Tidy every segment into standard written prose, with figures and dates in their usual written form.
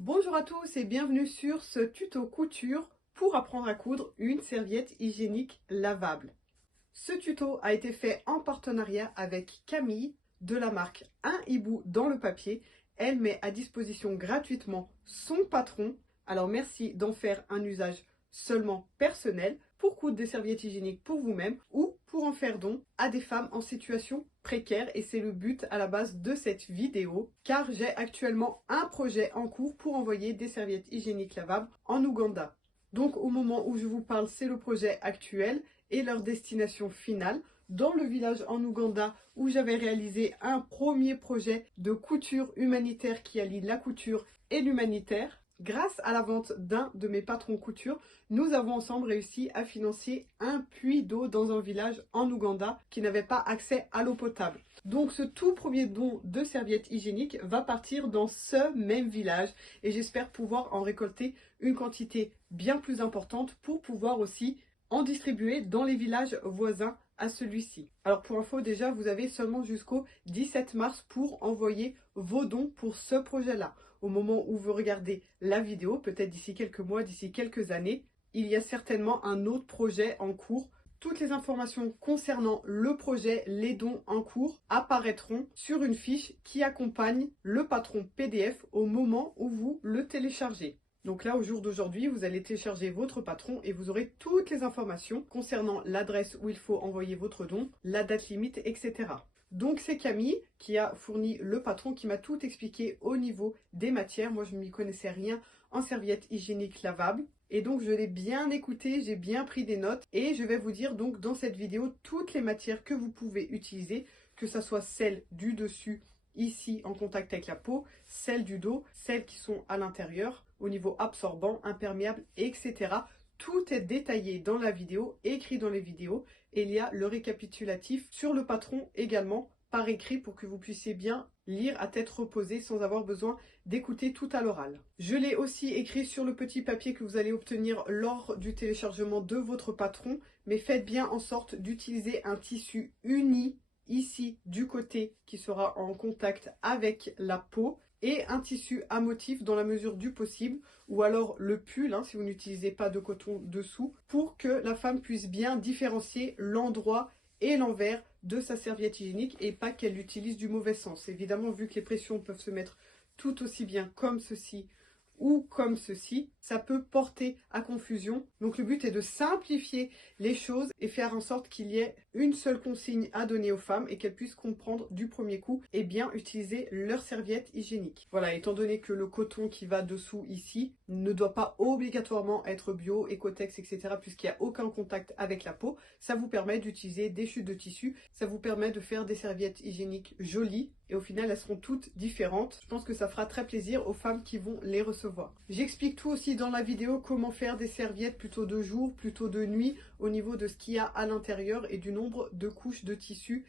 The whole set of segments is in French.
Bonjour à tous et bienvenue sur ce tuto couture pour apprendre à coudre une serviette hygiénique lavable. Ce tuto a été fait en partenariat avec Camille de la marque Un Hibou dans le papier. Elle met à disposition gratuitement son patron. Alors merci d'en faire un usage seulement personnel pour coudre des serviettes hygiéniques pour vous-même ou pour en faire don à des femmes en situation précaire, et c'est le but à la base de cette vidéo car j'ai actuellement un projet en cours pour envoyer des serviettes hygiéniques lavables en Ouganda. Donc au moment où je vous parle, c'est le projet actuel et leur destination finale dans le village en Ouganda où j'avais réalisé un premier projet de couture humanitaire qui allie la couture et l'humanitaire. Grâce à la vente d'un de mes patrons couture, nous avons ensemble réussi à financer un puits d'eau dans un village en Ouganda qui n'avait pas accès à l'eau potable. Donc ce tout premier don de serviettes hygiéniques va partir dans ce même village et j'espère pouvoir en récolter une quantité bien plus importante pour pouvoir aussi en distribuer dans les villages voisins à celui-ci. Alors pour info, déjà vous avez seulement jusqu'au 17 mars pour envoyer vos dons pour ce projet-là. Au moment où vous regardez la vidéo, peut-être d'ici quelques mois, d'ici quelques années, il y a certainement un autre projet en cours. Toutes les informations concernant le projet, les dons en cours, apparaîtront sur une fiche qui accompagne le patron PDF au moment où vous le téléchargez. Donc là, au jour d'aujourd'hui, vous allez télécharger votre patron et vous aurez toutes les informations concernant l'adresse où il faut envoyer votre don, la date limite, etc. Donc c'est Camille qui a fourni le patron, qui m'a tout expliqué au niveau des matières. Moi, je ne m'y connaissais rien en serviettes hygiéniques lavables. Et donc je l'ai bien écouté, j'ai bien pris des notes et je vais vous dire donc dans cette vidéo toutes les matières que vous pouvez utiliser, que ce soit celles du dessus, ici en contact avec la peau, celles du dos, celles qui sont à l'intérieur, au niveau absorbant, imperméable, etc. Tout est détaillé dans la vidéo, écrit dans les vidéos, et il y a le récapitulatif sur le patron également par écrit pour que vous puissiez bien lire à tête reposée sans avoir besoin d'écouter tout à l'oral. Je l'ai aussi écrit sur le petit papier que vous allez obtenir lors du téléchargement de votre patron, mais faites bien en sorte d'utiliser un tissu uni ici du côté qui sera en contact avec la peau et un tissu à motif dans la mesure du possible, ou alors le pull si vous n'utilisez pas de coton dessous, pour que la femme puisse bien différencier l'endroit et l'envers de sa serviette hygiénique et pas qu'elle l'utilise du mauvais sens. Évidemment, vu que les pressions peuvent se mettre tout aussi bien comme ceci ou comme ceci, ça peut porter à confusion. Donc le but est de simplifier les choses et faire en sorte qu'il y ait une seule consigne à donner aux femmes et qu'elles puissent comprendre du premier coup et bien utiliser leur serviette hygiénique. Voilà, étant donné que le coton qui va dessous ici ne doit pas obligatoirement être bio, Ecotex, etc. puisqu'il n'y a aucun contact avec la peau, ça vous permet d'utiliser des chutes de tissu, ça vous permet de faire des serviettes hygiéniques jolies et au final elles seront toutes différentes. Je pense que ça fera très plaisir aux femmes qui vont les recevoir. J'explique tout aussi dans la vidéo, comment faire des serviettes plutôt de jour, plutôt de nuit, au niveau de ce qu'il y a à l'intérieur et du nombre de couches de tissu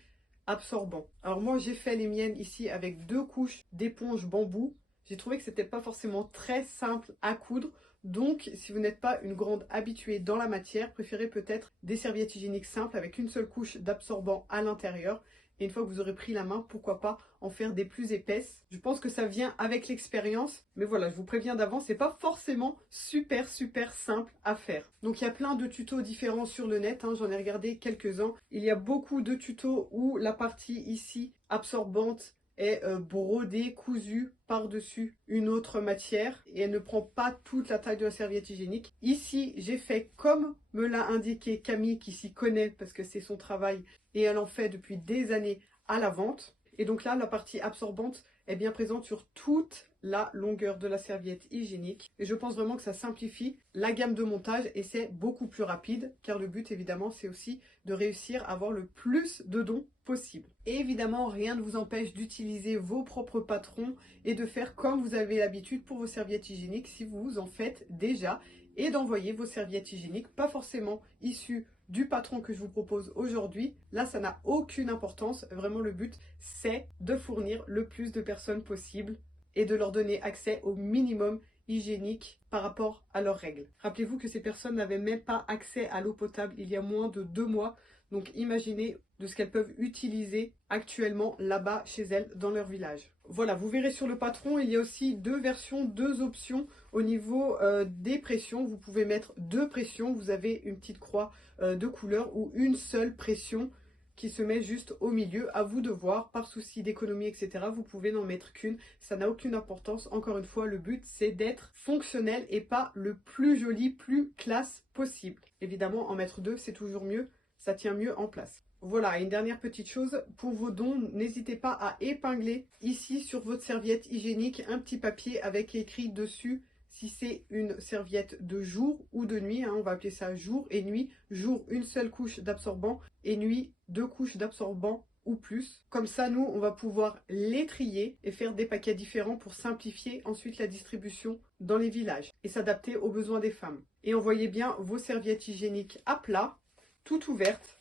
absorbant. Alors moi j'ai fait les miennes ici avec 2 couches d'éponge bambou. J'ai trouvé que c'était pas forcément très simple à coudre. Donc si vous n'êtes pas une grande habituée dans la matière, préférez peut-être des serviettes hygiéniques simples avec une seule couche d'absorbant à l'intérieur. Et une fois que vous aurez pris la main, pourquoi pas en faire des plus épaisses. Je pense que ça vient avec l'expérience. Mais voilà, je vous préviens d'avance, c'est pas forcément super simple à faire. Donc il y a plein de tutos différents sur le net, j'en ai regardé quelques-uns. Il y a beaucoup de tutos où la partie ici absorbante est brodée, cousue par-dessus une autre matière et elle ne prend pas toute la taille de la serviette hygiénique. Ici, j'ai fait comme me l'a indiqué Camille qui s'y connaît parce que c'est son travail et elle en fait depuis des années à la vente. Et donc là, la partie absorbante est bien présente sur toute la longueur de la serviette hygiénique. Et je pense vraiment que ça simplifie la gamme de montage et c'est beaucoup plus rapide car le but évidemment c'est aussi de réussir à avoir le plus de dons possible. Et évidemment, rien ne vous empêche d'utiliser vos propres patrons et de faire comme vous avez l'habitude pour vos serviettes hygiéniques si vous en faites déjà et d'envoyer vos serviettes hygiéniques, pas forcément issues du patron que je vous propose aujourd'hui. Là, ça n'a aucune importance. Vraiment, le but, c'est de fournir le plus de personnes possible et de leur donner accès au minimum hygiénique par rapport à leurs règles. Rappelez-vous que ces personnes n'avaient même pas accès à l'eau potable il y a moins de 2 mois. Donc imaginez de ce qu'elles peuvent utiliser actuellement là-bas chez elles dans leur village. Voilà, vous verrez sur le patron, il y a aussi deux versions, deux options au niveau des pressions. Vous pouvez mettre deux pressions, vous avez une petite croix de couleur ou une seule pression qui se met juste au milieu. À vous de voir, par souci d'économie, etc. Vous pouvez n'en mettre qu'une, ça n'a aucune importance. Encore une fois, le but c'est d'être fonctionnel et pas le plus joli, plus classe possible. Évidemment, en mettre deux, c'est toujours mieux, ça tient mieux en place. Voilà, une dernière petite chose, pour vos dons, n'hésitez pas à épingler ici sur votre serviette hygiénique un petit papier avec écrit dessus si c'est une serviette de jour ou de nuit, hein, on va appeler ça jour et nuit. Jour, une seule couche d'absorbant et nuit, deux couches d'absorbant ou plus. Comme ça, nous, on va pouvoir les trier et faire des paquets différents pour simplifier ensuite la distribution dans les villages et s'adapter aux besoins des femmes. Et envoyez bien vos serviettes hygiéniques à plat, toutes ouvertes.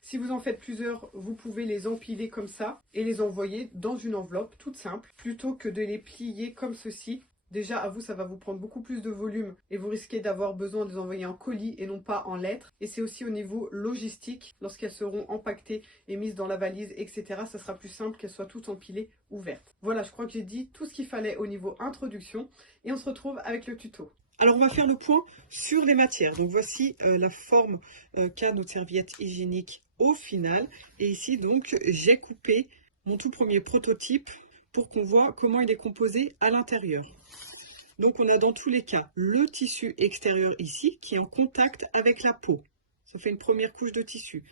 Si vous en faites plusieurs, vous pouvez les empiler comme ça et les envoyer dans une enveloppe toute simple plutôt que de les plier comme ceci. Déjà, à vous, ça va vous prendre beaucoup plus de volume et vous risquez d'avoir besoin de les envoyer en colis et non pas en lettres. Et c'est aussi au niveau logistique, lorsqu'elles seront empaquetées et mises dans la valise, etc. Ça sera plus simple qu'elles soient toutes empilées ouvertes. Voilà, je crois que j'ai dit tout ce qu'il fallait au niveau introduction et on se retrouve avec le tuto. Alors, on va faire le point sur les matières. Donc, voici la forme qu'a notre serviette hygiénique au final. Et ici, donc, j'ai coupé mon tout premier prototype pour qu'on voit comment il est composé à l'intérieur. Donc, on a dans tous les cas le tissu extérieur ici qui est en contact avec la peau. Ça fait une première couche de tissu.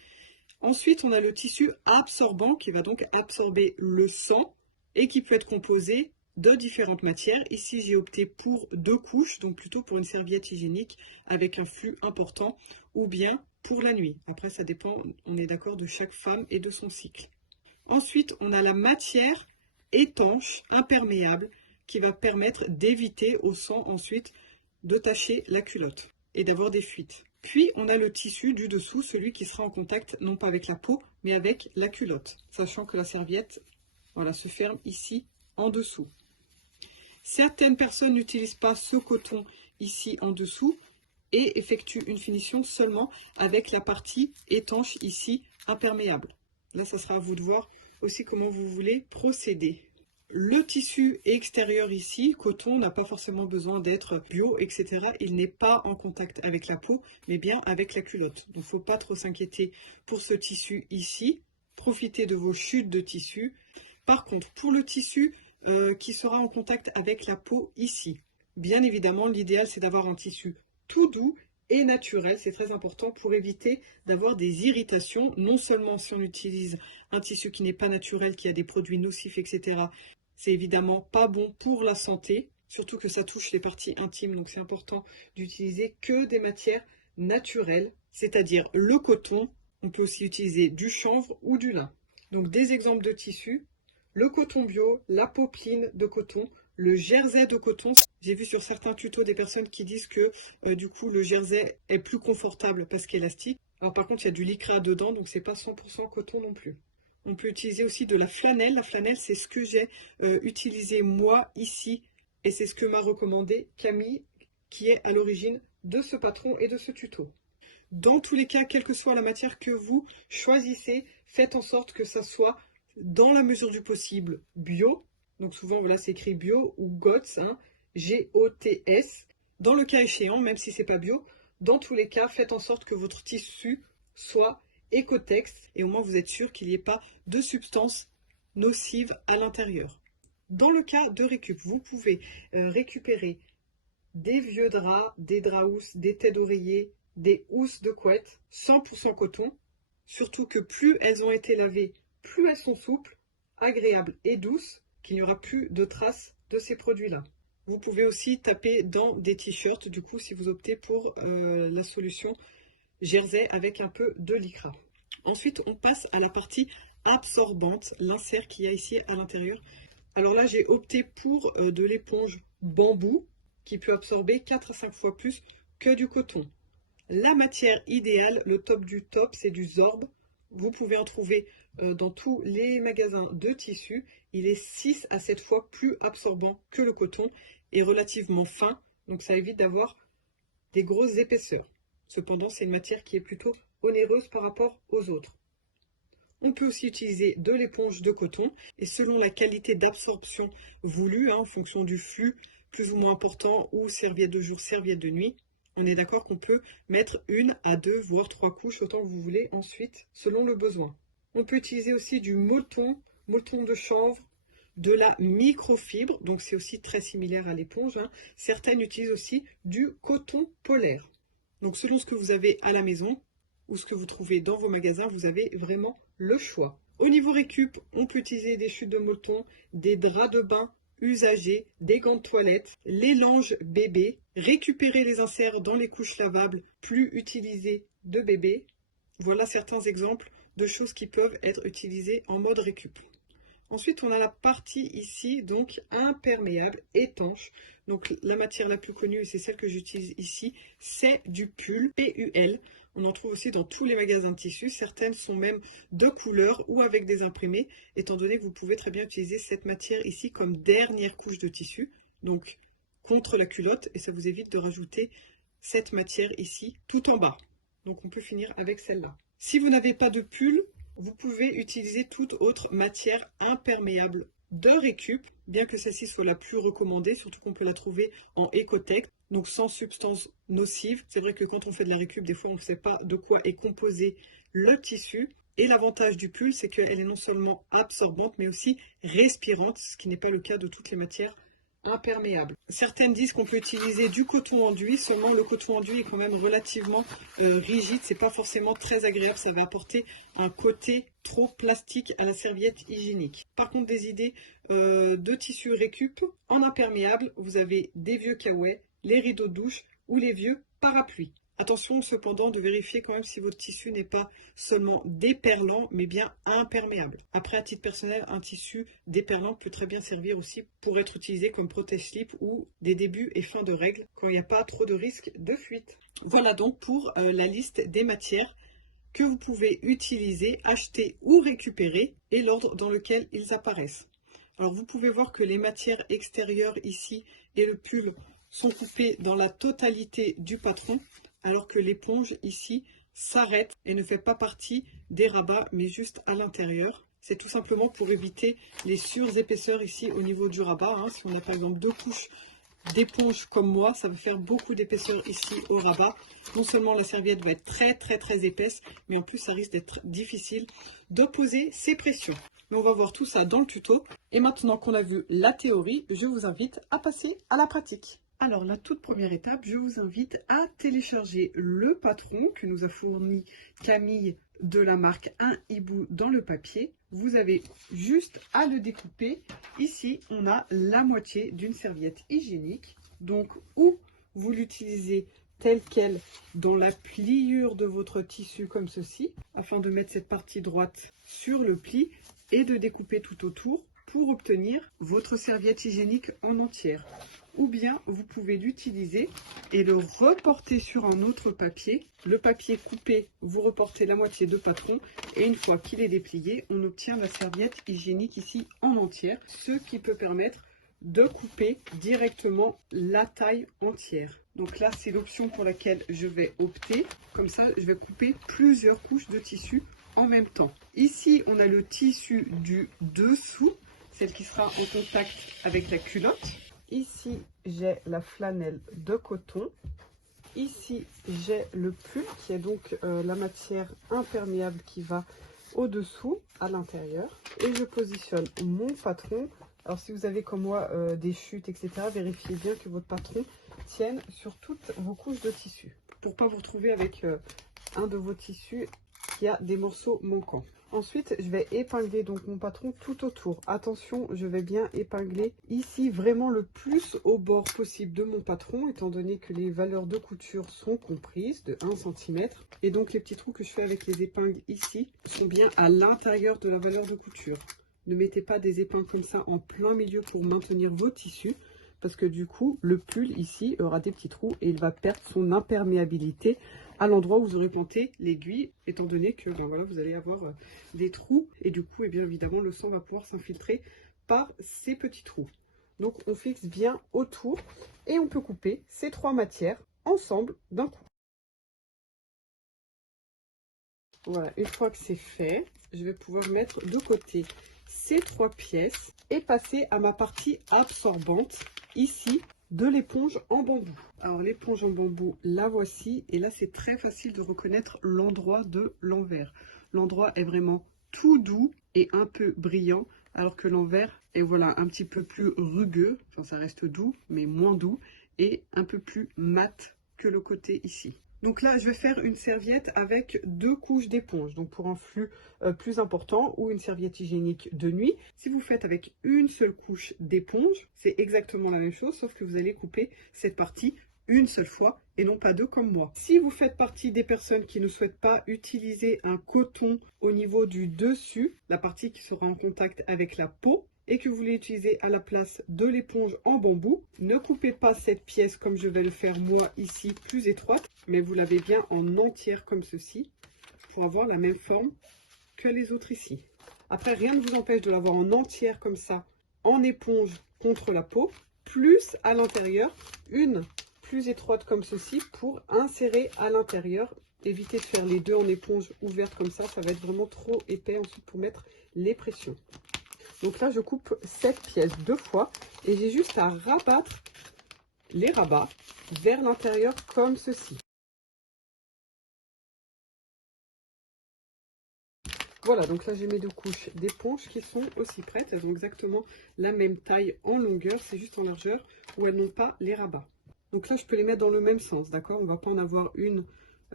Ensuite, on a le tissu absorbant qui va donc absorber le sang et qui peut être composé de différentes matières. Ici, j'ai opté pour deux couches, donc plutôt pour une serviette hygiénique avec un flux important, ou bien pour la nuit. Après, ça dépend, on est d'accord, de chaque femme et de son cycle. Ensuite, on a la matière étanche, imperméable, qui va permettre d'éviter au sang ensuite de tacher la culotte et d'avoir des fuites. Puis, on a le tissu du dessous, celui qui sera en contact non pas avec la peau, mais avec la culotte, sachant que la serviette, voilà, se ferme ici en dessous. Certaines personnes n'utilisent pas ce coton ici en dessous et effectuent une finition seulement avec la partie étanche ici, imperméable. Là, ça sera à vous de voir aussi comment vous voulez procéder. Le tissu extérieur ici, coton, n'a pas forcément besoin d'être bio, etc. Il n'est pas en contact avec la peau, mais bien avec la culotte. Donc, il ne faut pas trop s'inquiéter pour ce tissu ici. Profitez de vos chutes de tissu. Par contre, pour le tissu qui sera en contact avec la peau ici, bien évidemment, l'idéal, c'est d'avoir un tissu tout doux et naturel. C'est très important pour éviter d'avoir des irritations. Non seulement si on utilise un tissu qui n'est pas naturel, qui a des produits nocifs, etc., c'est évidemment pas bon pour la santé, surtout que ça touche les parties intimes. Donc c'est important d'utiliser que des matières naturelles, c'est-à-dire le coton. On peut aussi utiliser du chanvre ou du lin. Donc des exemples de tissus: le coton bio, la popeline de coton, le jersey de coton. J'ai vu sur certains tutos des personnes qui disent que du coup le jersey est plus confortable parce qu'élastique. Alors par contre, il y a du lycra dedans, donc c'est pas 100% coton non plus. On peut utiliser aussi de la flanelle. La flanelle, c'est ce que j'ai utilisé moi ici et c'est ce que m'a recommandé Camille, qui est à l'origine de ce patron et de ce tuto. Dans tous les cas, quelle que soit la matière que vous choisissez, faites en sorte que ça soit dans la mesure du possible bio. Donc souvent, voilà, c'est écrit bio ou GOTS, hein, G-O-T-S. Dans le cas échéant, même si c'est pas bio, dans tous les cas, faites en sorte que votre tissu soit Ecotex et au moins vous êtes sûr qu'il n'y ait pas de substances nocives à l'intérieur. Dans le cas de récup, vous pouvez récupérer des vieux draps, des draps housses, des têtes d'oreiller, des housses de couette, 100% coton. Surtout que plus elles ont été lavées, plus elles sont souples, agréables et douces, qu'il n'y aura plus de traces de ces produits-là. Vous pouvez aussi taper dans des t-shirts, du coup, si vous optez pour la solution jersey avec un peu de lycra. Ensuite, on passe à la partie absorbante, l'insert qu'il y a ici à l'intérieur. Alors là, j'ai opté pour de l'éponge bambou qui peut absorber 4 à 5 fois plus que du coton. La matière idéale, le top du top, c'est du Zorb. Vous pouvez en trouver dans tous les magasins de tissus. Il est 6 à 7 fois plus absorbant que le coton et relativement fin. Donc ça évite d'avoir des grosses épaisseurs. Cependant, c'est une matière qui est plutôt onéreuse par rapport aux autres. On peut aussi utiliser de l'éponge de coton et selon la qualité d'absorption voulue, en fonction du flux plus ou moins important ou serviette de jour, serviette de nuit, on est d'accord qu'on peut mettre 1 à 2 voire 3 couches, autant que vous voulez ensuite, selon le besoin. On peut utiliser aussi du molleton, molleton de chanvre, de la microfibre, donc c'est aussi très similaire à l'éponge. Certaines utilisent aussi du coton polaire. Donc selon ce que vous avez à la maison ou ce que vous trouvez dans vos magasins, vous avez vraiment le choix. Au niveau récup, on peut utiliser des chutes de molleton, des draps de bain usagés, des gants de toilette, les langes bébés, récupérer les inserts dans les couches lavables plus utilisées de bébés. Voilà certains exemples de choses qui peuvent être utilisées en mode récup. Ensuite, on a la partie ici, donc imperméable, étanche. Donc la matière la plus connue, et c'est celle que j'utilise ici, c'est du pull, PUL. On en trouve aussi dans tous les magasins de tissus. Certaines sont même de couleur ou avec des imprimés, étant donné que vous pouvez très bien utiliser cette matière ici comme dernière couche de tissu, donc contre la culotte, et ça vous évite de rajouter cette matière ici tout en bas. Donc on peut finir avec celle-là. Si vous n'avez pas de pull, vous pouvez utiliser toute autre matière imperméable de récup, bien que celle-ci soit la plus recommandée, surtout qu'on peut la trouver en Ecotech, donc sans substances nocives. C'est vrai que quand on fait de la récup, des fois on ne sait pas de quoi est composé le tissu. Et l'avantage du pull, c'est qu'elle est non seulement absorbante, mais aussi respirante, ce qui n'est pas le cas de toutes les matières imperméable. Certaines disent qu'on peut utiliser du coton enduit, seulement le coton enduit est quand même relativement rigide, c'est pas forcément très agréable, ça va apporter un côté trop plastique à la serviette hygiénique. Par contre, des idées de tissu récup en imperméable, vous avez des vieux caouets, les rideaux de douche ou les vieux parapluies. Attention cependant de vérifier quand même si votre tissu n'est pas seulement déperlant mais bien imperméable. Après, à titre personnel, un tissu déperlant peut très bien servir aussi pour être utilisé comme protège-slip ou des débuts et fins de règles quand il n'y a pas trop de risque de fuite. Voilà donc pour la liste des matières que vous pouvez utiliser, acheter ou récupérer et l'ordre dans lequel ils apparaissent. Alors vous pouvez voir que les matières extérieures ici et le pull sont coupées dans la totalité du patron, alors que l'éponge ici s'arrête et ne fait pas partie des rabats, mais juste à l'intérieur. C'est tout simplement pour éviter les surépaisseurs ici au niveau du rabat. Si on a par exemple 2 couches d'éponge comme moi, ça va faire beaucoup d'épaisseur ici au rabat. Non seulement la serviette va être très épaisse, mais en plus ça risque d'être difficile d'opposer ces pressions. Mais on va voir tout ça dans le tuto. Et maintenant qu'on a vu la théorie, je vous invite à passer à la pratique. Alors, la toute première étape, je vous invite à télécharger le patron que nous a fourni Camille de la marque 1 Hibou dans le papier. Vous avez juste à le découper. Ici, on a la moitié d'une serviette hygiénique. Donc, ou vous l'utilisez tel quel dans la pliure de votre tissu comme ceci, afin de mettre cette partie droite sur le pli et de découper tout autour pour obtenir votre serviette hygiénique en entière. Ou bien vous pouvez l'utiliser et le reporter sur un autre papier. Le papier coupé, vous reportez la moitié de patron et une fois qu'il est déplié, on obtient la serviette hygiénique ici en entière, ce qui peut permettre de couper directement la taille entière. Donc là, c'est l'option pour laquelle je vais opter. Comme ça, je vais couper plusieurs couches de tissu en même temps. Ici, on a le tissu du dessous, celle qui sera en contact avec la culotte. Ici, j'ai la flanelle de coton. Ici, j'ai le pull qui est donc la matière imperméable qui va au-dessous, à l'intérieur. Et je positionne mon patron. Alors, si vous avez comme moi des chutes, etc., vérifiez bien que votre patron tienne sur toutes vos couches de tissu. Pour ne pas vous retrouver avec un de vos tissus qui a des morceaux manquants. Ensuite, je vais épingler donc mon patron tout autour. Attention, je vais bien épingler ici vraiment le plus au bord possible de mon patron, étant donné que les valeurs de couture sont comprises de 1 cm. Et donc, les petits trous que je fais avec les épingles ici sont bien à l'intérieur de la valeur de couture. Ne mettez pas des épingles comme ça en plein milieu pour maintenir vos tissus, parce que du coup, le pull ici aura des petits trous et il va perdre son imperméabilité à l'endroit où vous aurez planté l'aiguille, étant donné que voilà, vous allez avoir des trous et du coup, et bien évidemment, le sang va pouvoir s'infiltrer par ces petits trous. Donc, on fixe bien autour et on peut couper ces 3 matières ensemble d'un coup. Voilà, une fois que c'est fait, je vais pouvoir mettre de côté ces 3 pièces et passer à ma partie absorbante ici de l'éponge en bambou. Alors l'éponge en bambou, la voici, et là c'est très facile de reconnaître l'endroit de l'envers. L'endroit est vraiment tout doux et un peu brillant, alors que l'envers est voilà un petit peu plus rugueux, enfin ça reste doux mais moins doux, et un peu plus mat que le côté ici. Donc là, je vais faire une serviette avec 2 couches d'éponge, donc pour un flux plus important, ou une serviette hygiénique de nuit. Si vous faites avec une seule couche d'éponge, c'est exactement la même chose, sauf que vous allez couper cette partie une seule fois et non pas 2 comme moi. Si vous faites partie des personnes qui ne souhaitent pas utiliser un coton au niveau du dessus, la partie qui sera en contact avec la peau, et que vous voulez utiliser à la place de l'éponge en bambou, ne coupez pas cette pièce comme je vais le faire moi ici, plus étroite, mais vous l'avez bien en entière comme ceci, pour avoir la même forme que les autres ici. Après, rien ne vous empêche de l'avoir en entière comme ça, en éponge contre la peau, plus à l'intérieur, une plus étroite comme ceci pour insérer à l'intérieur. Évitez de faire les deux en éponge ouverte comme ça va être vraiment trop épais ensuite pour mettre les pressions. Donc là, je coupe cette pièce 2 fois et j'ai juste à rabattre les rabats vers l'intérieur comme ceci. Voilà, donc là, j'ai mes 2 couches d'éponge qui sont aussi prêtes. Elles ont exactement la même taille en longueur, c'est juste en largeur où elles n'ont pas les rabats. Donc là, je peux les mettre dans le même sens, d'accord? On ne va pas en avoir une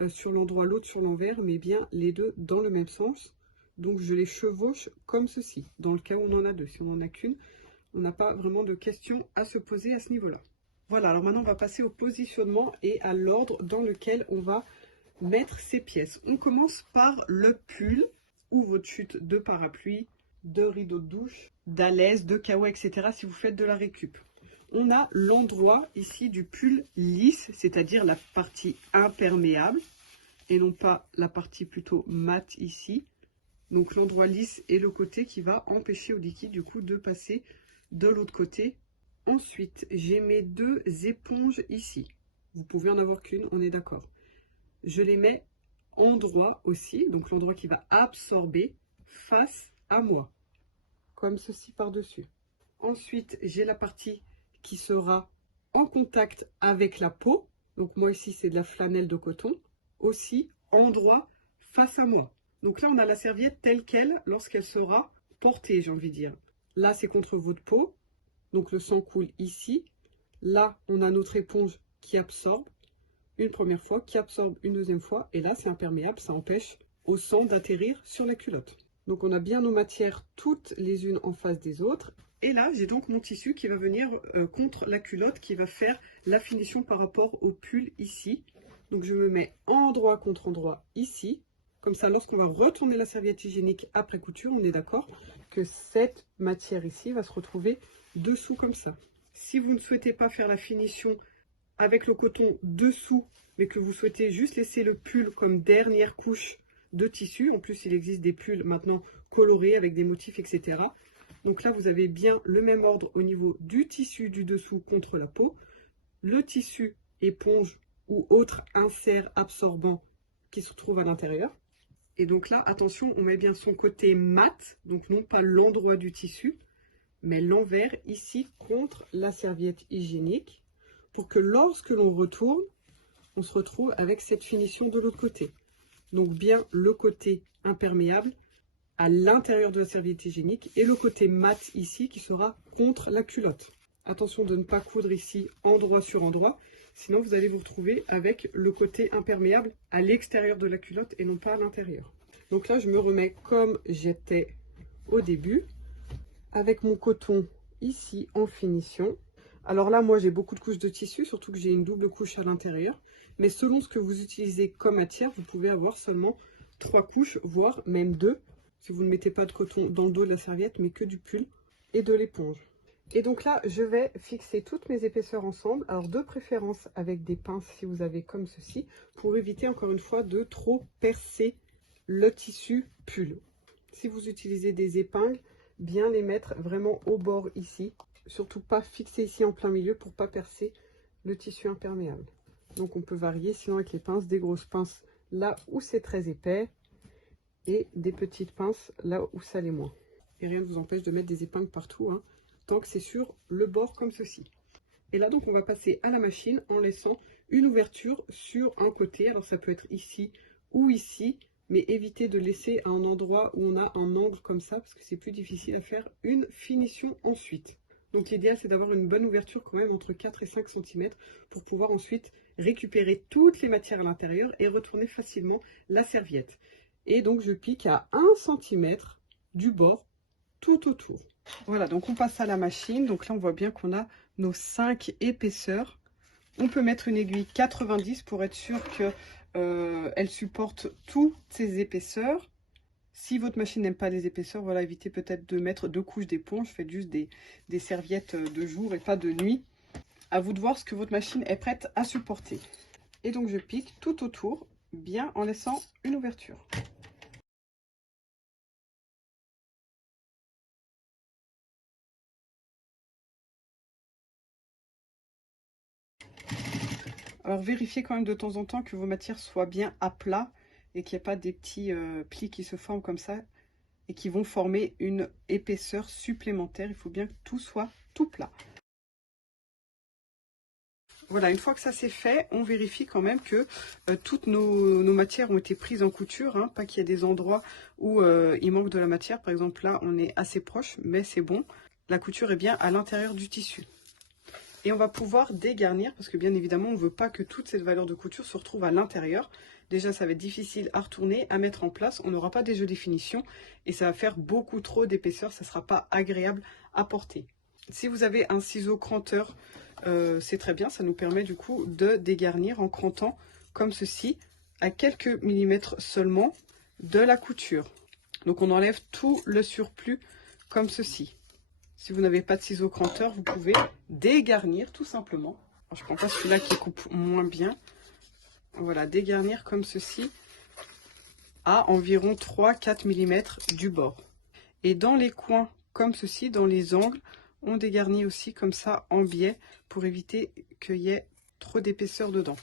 sur l'endroit, l'autre sur l'envers, mais bien les deux dans le même sens. Donc je les chevauche comme ceci, dans le cas où on en a 2. Si on n'en a qu'une, on n'a pas vraiment de questions à se poser à ce niveau-là. Voilà, alors maintenant on va passer au positionnement et à l'ordre dans lequel on va mettre ces pièces. On commence par le pull ou votre chute de parapluie, de rideau de douche, d'alaise, de kawa, etc. si vous faites de la récup. On a l'endroit ici du pull lisse, c'est-à-dire la partie imperméable et non pas la partie plutôt mate ici. Donc l'endroit lisse est le côté qui va empêcher au liquide du coup de passer de l'autre côté. Ensuite, j'ai mes 2 éponges ici. Vous pouvez en avoir qu'une, on est d'accord. Je les mets endroit aussi, donc l'endroit qui va absorber face à moi, comme ceci par-dessus. Ensuite, j'ai la partie qui sera en contact avec la peau. Donc moi ici, c'est de la flanelle de coton. Aussi, endroit face à moi. Donc là, on a la serviette telle qu'elle lorsqu'elle sera portée, j'ai envie de dire. Là, c'est contre votre peau. Donc le sang coule ici. Là, on a notre éponge qui absorbe une première fois, qui absorbe une deuxième fois. Et là, c'est imperméable, ça empêche au sang d'atterrir sur la culotte. Donc on a bien nos matières toutes les unes en face des autres. Et là, j'ai donc mon tissu qui va venir contre la culotte, qui va faire la finition par rapport au pull ici. Donc je me mets endroit contre endroit ici. Comme ça, lorsqu'on va retourner la serviette hygiénique après couture, on est d'accord que cette matière ici va se retrouver dessous comme ça. Si vous ne souhaitez pas faire la finition avec le coton dessous, mais que vous souhaitez juste laisser le pull comme dernière couche de tissu, en plus il existe des pulls maintenant colorés avec des motifs, etc. Donc là, vous avez bien le même ordre au niveau du tissu du dessous contre la peau, le tissu éponge ou autre insert absorbant qui se trouve à l'intérieur. Et donc là, attention, on met bien son côté mat, donc non pas l'endroit du tissu, mais l'envers ici contre la serviette hygiénique, pour que lorsque l'on retourne, on se retrouve avec cette finition de l'autre côté. Donc bien le côté imperméable à l'intérieur de la serviette hygiénique et le côté mat ici qui sera contre la culotte. Attention de ne pas coudre ici endroit sur endroit, sinon vous allez vous retrouver avec le côté imperméable à l'extérieur de la culotte et non pas à l'intérieur. Donc là, je me remets comme j'étais au début, avec mon coton ici en finition. Alors là, moi, j'ai beaucoup de couches de tissu, surtout que j'ai une double couche à l'intérieur. Mais selon ce que vous utilisez comme matière, vous pouvez avoir seulement 3 couches, voire même 2, si vous ne mettez pas de coton dans le dos de la serviette, mais que du pull et de l'éponge. Et donc là, je vais fixer toutes mes épaisseurs ensemble. Alors de préférence avec des pinces si vous avez comme ceci, pour éviter encore une fois de trop percer le tissu pull. Si vous utilisez des épingles, bien les mettre vraiment au bord ici. Surtout pas fixer ici en plein milieu pour pas percer le tissu imperméable. Donc on peut varier sinon avec les pinces, des grosses pinces là où c'est très épais et des petites pinces là où ça l'est moins. Et rien ne vous empêche de mettre des épingles partout, hein, tant que c'est sur le bord comme ceci. Et là donc on va passer à la machine en laissant une ouverture sur un côté. Alors ça peut être ici ou ici, mais évitez de laisser à un endroit où on a un angle comme ça, parce que c'est plus difficile à faire une finition ensuite. Donc l'idéal c'est d'avoir une bonne ouverture quand même entre 4 et 5 cm pour pouvoir ensuite récupérer toutes les matières à l'intérieur et retourner facilement la serviette. Et donc je pique à 1 cm du bord tout autour. Voilà, donc on passe à la machine. Donc là, on voit bien qu'on a nos 5 épaisseurs. On peut mettre une aiguille 90 pour être sûr qu'elle supporte toutes ces épaisseurs. Si votre machine n'aime pas les épaisseurs, voilà, évitez peut-être de mettre 2 couches d'éponge. Faites juste des serviettes de jour et pas de nuit. À vous de voir ce que votre machine est prête à supporter. Et donc je pique tout autour, bien en laissant une ouverture. Alors vérifiez quand même de temps en temps que vos matières soient bien à plat et qu'il n'y ait pas des petits plis qui se forment comme ça et qui vont former une épaisseur supplémentaire. Il faut bien que tout soit tout plat. Voilà, une fois que ça c'est fait, on vérifie quand même que toutes nos matières ont été prises en couture, hein, pas qu'il y ait des endroits où il manque de la matière. Par exemple là, on est assez proche, mais c'est bon. La couture est bien à l'intérieur du tissu. Et on va pouvoir dégarnir parce que bien évidemment, on ne veut pas que toute cette valeur de couture se retrouve à l'intérieur. Déjà, ça va être difficile à retourner, à mettre en place. On n'aura pas des jeux de finition et ça va faire beaucoup trop d'épaisseur. Ça ne sera pas agréable à porter. Si vous avez un ciseau cranteur, c'est très bien. Ça nous permet du coup de dégarnir en crantant comme ceci à quelques millimètres seulement de la couture. Donc on enlève tout le surplus comme ceci. Si vous n'avez pas de ciseaux cranteur, vous pouvez dégarnir tout simplement. Alors, je ne prends pas celui-là qui coupe moins bien. Voilà, dégarnir comme ceci à environ 3-4 mm du bord. Et dans les coins comme ceci, dans les angles, on dégarnit aussi comme ça en biais pour éviter qu'il y ait trop d'épaisseur dedans.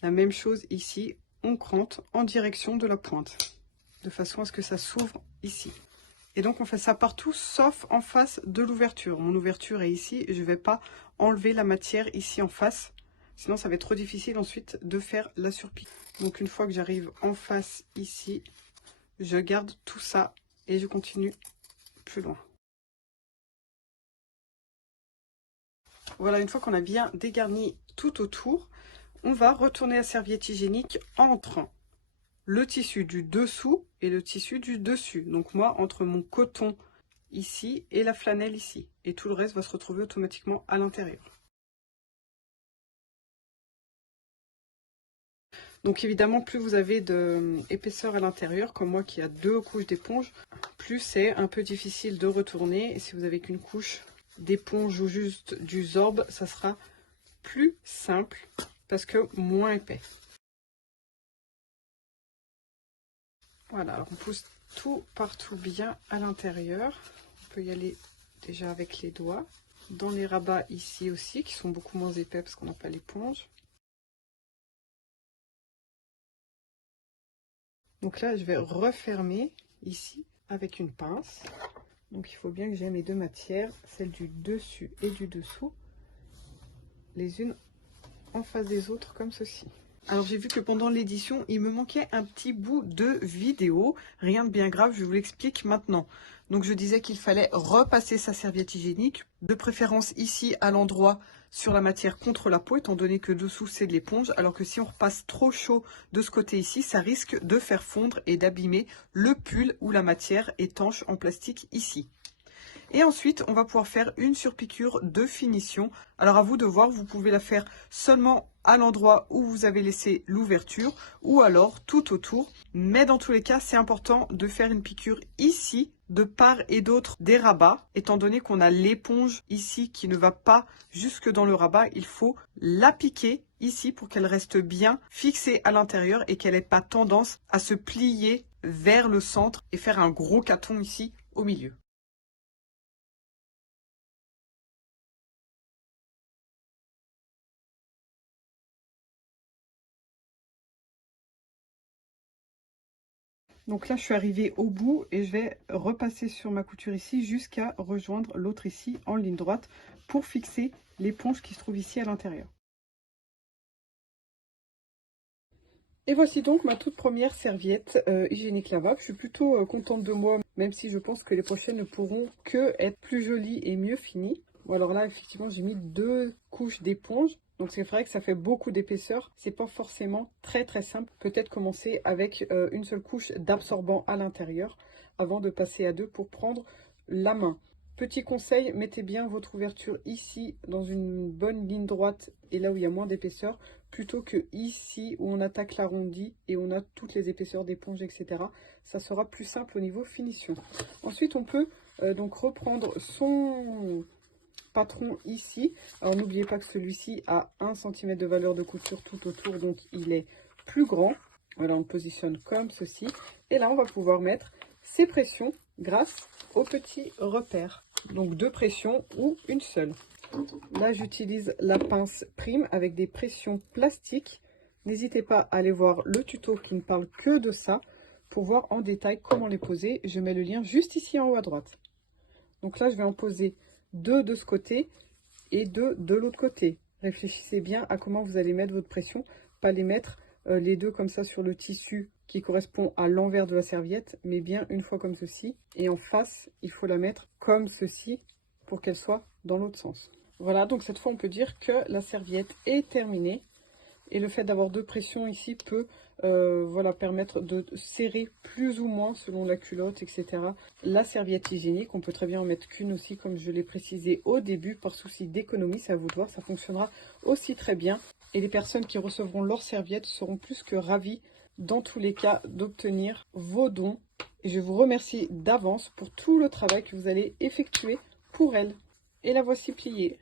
La même chose ici, on crante en direction de la pointe, de façon à ce que ça s'ouvre ici. Et donc on fait ça partout sauf en face de l'ouverture. Mon ouverture est ici, je ne vais pas enlever la matière ici en face, sinon ça va être trop difficile ensuite de faire la surpique. Donc une fois que j'arrive en face ici, je garde tout ça et je continue plus loin. Voilà, une fois qu'on a bien dégarni tout autour, on va retourner la serviette hygiénique entre le tissu du dessous et le tissu du dessus. Donc moi, entre mon coton ici et la flanelle ici. Et tout le reste va se retrouver automatiquement à l'intérieur. Donc évidemment, plus vous avez d'épaisseur à l'intérieur, comme moi qui a 2 couches d'éponge, plus c'est un peu difficile de retourner. Et si vous avez qu'une couche d'éponge ou juste du zorbe, ça sera plus simple parce que moins épais. Voilà, alors on pousse tout partout bien à l'intérieur. On peut y aller déjà avec les doigts. Dans les rabats ici aussi, qui sont beaucoup moins épais parce qu'on n'a pas l'éponge. Donc là, je vais refermer ici avec une pince. Donc il faut bien que j'ai mes deux matières, celle du dessus et du dessous, les unes en face des autres comme ceci. Alors j'ai vu que pendant l'édition, il me manquait un petit bout de vidéo. Rien de bien grave, je vous l'explique maintenant. Donc je disais qu'il fallait repasser sa serviette hygiénique, de préférence ici à l'endroit sur la matière contre la peau, étant donné que dessous c'est de l'éponge, alors que si on repasse trop chaud de ce côté ici, ça risque de faire fondre et d'abîmer le pull ou la matière étanche en plastique ici. Et ensuite, on va pouvoir faire une surpiqûre de finition. Alors à vous de voir, vous pouvez la faire seulement à l'endroit où vous avez laissé l'ouverture ou alors tout autour. Mais dans tous les cas, c'est important de faire une piqûre ici, de part et d'autre des rabats. Étant donné qu'on a l'éponge ici qui ne va pas jusque dans le rabat, il faut la piquer ici pour qu'elle reste bien fixée à l'intérieur et qu'elle n'ait pas tendance à se plier vers le centre et faire un gros caton ici au milieu. Donc là, je suis arrivée au bout et je vais repasser sur ma couture ici jusqu'à rejoindre l'autre ici en ligne droite pour fixer l'éponge qui se trouve ici à l'intérieur. Et voici donc ma toute première serviette hygiénique lavable. Je suis plutôt contente de moi, même si je pense que les prochaines ne pourront que être plus jolies et mieux finies. Bon, alors là, effectivement, j'ai mis 2 couches d'éponge. Donc c'est vrai que ça fait beaucoup d'épaisseur. C'est pas forcément très simple. Peut-être commencer avec une seule couche d'absorbant à l'intérieur avant de passer à 2 pour prendre la main. Petit conseil, mettez bien votre ouverture ici dans une bonne ligne droite et là où il y a moins d'épaisseur, plutôt que ici où on attaque l'arrondi et on a toutes les épaisseurs d'éponge, etc. Ça sera plus simple au niveau finition. Ensuite, on peut donc reprendre son patron ici. Alors n'oubliez pas que celui-ci a 1 cm de valeur de couture tout autour, donc il est plus grand. Voilà, on le positionne comme ceci. Et là, on va pouvoir mettre ses pressions grâce au petit repère. Donc 2 pressions ou une seule. Là, j'utilise la pince prime avec des pressions plastiques. N'hésitez pas à aller voir le tuto qui ne parle que de ça pour voir en détail comment les poser. Je mets le lien juste ici en haut à droite. Donc là, je vais en poser 2 de ce côté et 2 de l'autre côté. Réfléchissez bien à comment vous allez mettre votre pression, pas les mettre les deux comme ça sur le tissu qui correspond à l'envers de la serviette, mais bien une fois comme ceci. Et en face, il faut la mettre comme ceci pour qu'elle soit dans l'autre sens. Voilà, donc cette fois, on peut dire que la serviette est terminée. Et le fait d'avoir 2 pressions ici peut voilà, permettre de serrer plus ou moins selon la culotte, etc. La serviette hygiénique, on peut très bien en mettre qu'une aussi, comme je l'ai précisé au début, par souci d'économie, c'est à vous de voir, ça fonctionnera aussi très bien. Et les personnes qui recevront leur serviette seront plus que ravies, dans tous les cas, d'obtenir vos dons. Et je vous remercie d'avance pour tout le travail que vous allez effectuer pour elles. Et la voici pliée.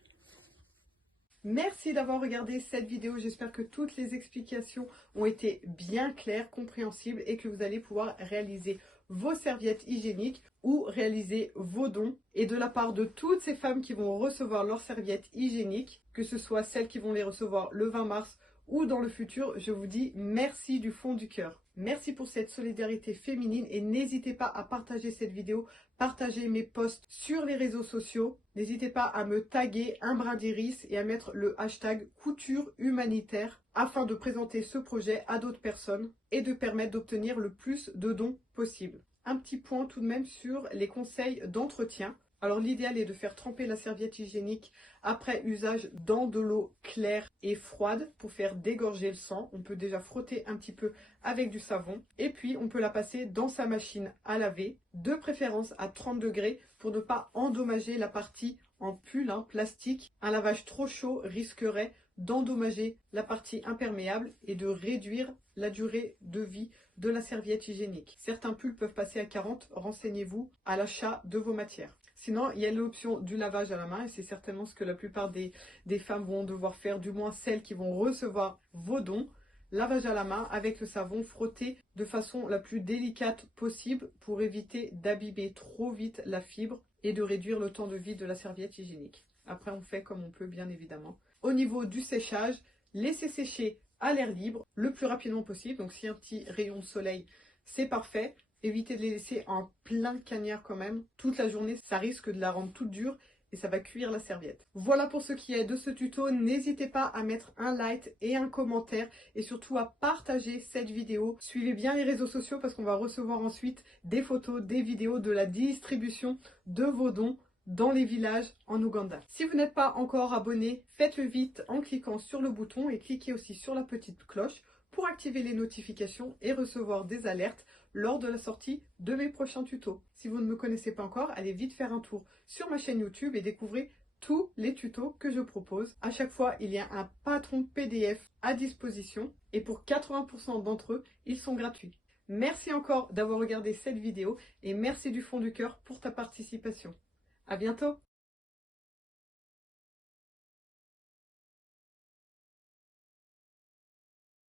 Merci d'avoir regardé cette vidéo. J'espère que toutes les explications ont été bien claires, compréhensibles et que vous allez pouvoir réaliser vos serviettes hygiéniques ou réaliser vos dons. Et de la part de toutes ces femmes qui vont recevoir leurs serviettes hygiéniques, que ce soit celles qui vont les recevoir le 20 mars ou dans le futur, je vous dis merci du fond du cœur. Merci pour cette solidarité féminine et n'hésitez pas à partager cette vidéo, partager mes posts sur les réseaux sociaux. N'hésitez pas à me taguer un brin d'iris et à mettre le hashtag couture humanitaire afin de présenter ce projet à d'autres personnes et de permettre d'obtenir le plus de dons possible. Un petit point tout de même sur les conseils d'entretien. Alors l'idéal est de faire tremper la serviette hygiénique après usage dans de l'eau claire et froide pour faire dégorger le sang. On peut déjà frotter un petit peu avec du savon et puis on peut la passer dans sa machine à laver, de préférence à 30 degrés pour ne pas endommager la partie en pull plastique. Un lavage trop chaud risquerait d'endommager la partie imperméable et de réduire la durée de vie de la serviette hygiénique. Certains pulls peuvent passer à 40, renseignez-vous à l'achat de vos matières. Sinon, il y a l'option du lavage à la main et c'est certainement ce que la plupart des femmes vont devoir faire, du moins celles qui vont recevoir vos dons. Lavage à la main avec le savon frotté de façon la plus délicate possible pour éviter d'abîmer trop vite la fibre et de réduire le temps de vie de la serviette hygiénique. Après, on fait comme on peut, bien évidemment. Au niveau du séchage, laissez sécher à l'air libre le plus rapidement possible. Donc, si un petit rayon de soleil, c'est parfait. Évitez de les laisser en plein cagnard quand même. Toute la journée, ça risque de la rendre toute dure et ça va cuire la serviette. Voilà pour ce qui est de ce tuto. N'hésitez pas à mettre un like et un commentaire et surtout à partager cette vidéo. Suivez bien les réseaux sociaux parce qu'on va recevoir ensuite des photos, des vidéos de la distribution de vos dons dans les villages en Ouganda. Si vous n'êtes pas encore abonné, faites-le vite en cliquant sur le bouton et cliquez aussi sur la petite cloche pour activer les notifications et recevoir des alertes lors de la sortie de mes prochains tutos. Si vous ne me connaissez pas encore, allez vite faire un tour sur ma chaîne YouTube et découvrez tous les tutos que je propose. À chaque fois, il y a un patron PDF à disposition et pour 80% d'entre eux, ils sont gratuits. Merci encore d'avoir regardé cette vidéo et merci du fond du cœur pour ta participation. À bientôt!